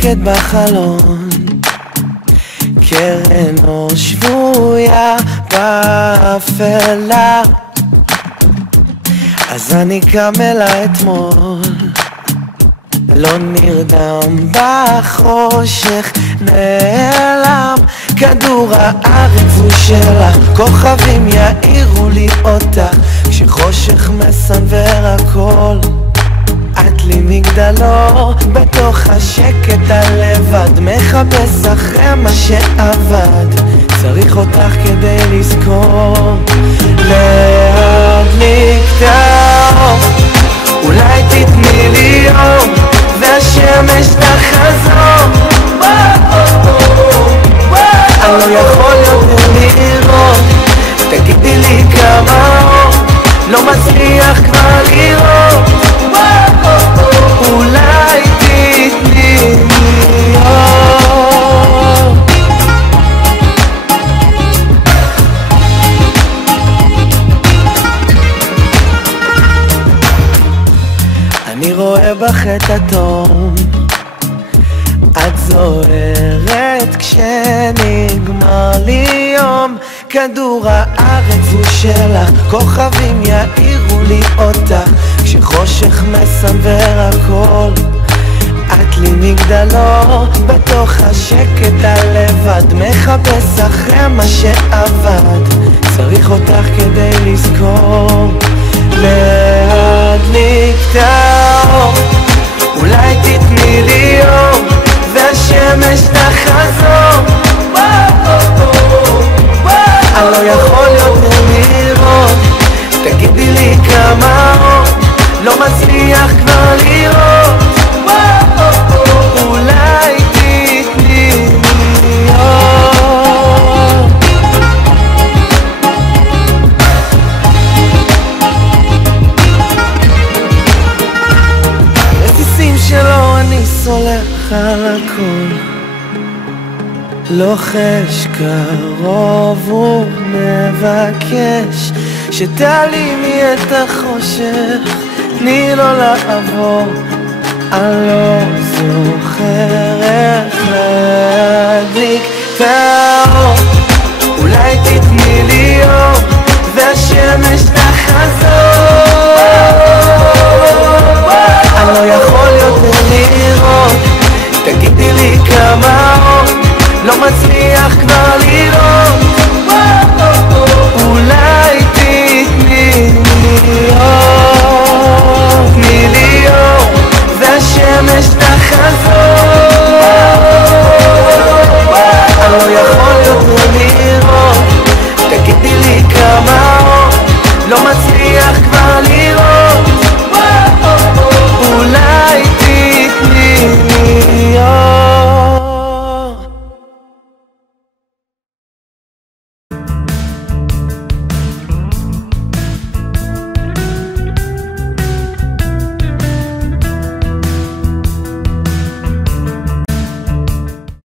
שקט בחלון, קרן אור שבויה באפלה. אז אני קם אלה אתמול, לא נרדם בחושך, נעלם כדור הארץ הוא שלך, כוכבים יאירו לי אותך, כשחושך מסנוור הכל את לי מגדלור, בתוך השקט הלבד מחפש אחרי מה שעבד, צריך אותך כדי לזכור, להדליק את האור, אולי תתני לי יום והשמש תחזור, אני לא יכול יותר לראות, תגידי לי כמה אור, לא מצליח כבר לראות, אולי תתני לי אור. אני רואה בך את התום, את זוהרת כשנגמר לי יום, כדור הארץ הוא שלך, כוכבים יאירו לי אותך, כשחושך מסנוור הכל את לי מגדלור, בתוך השקט הלבד מחפש אחרי מה שעבד, צריך אותך כדי לזכור, להדליק את האור, אולי תתני לי יום והשמש תחזור, אני לא יכול יותר לראות, תגידי לי כמה אור, לא מצליח כבר לראות, אולי תתני לי אור. רסיסים שלו אני סולח על הכל, לוחש קרוב ומבקש שתעלימי את החושך, תני לו לעבור, אני לא זוכר איך להדליק את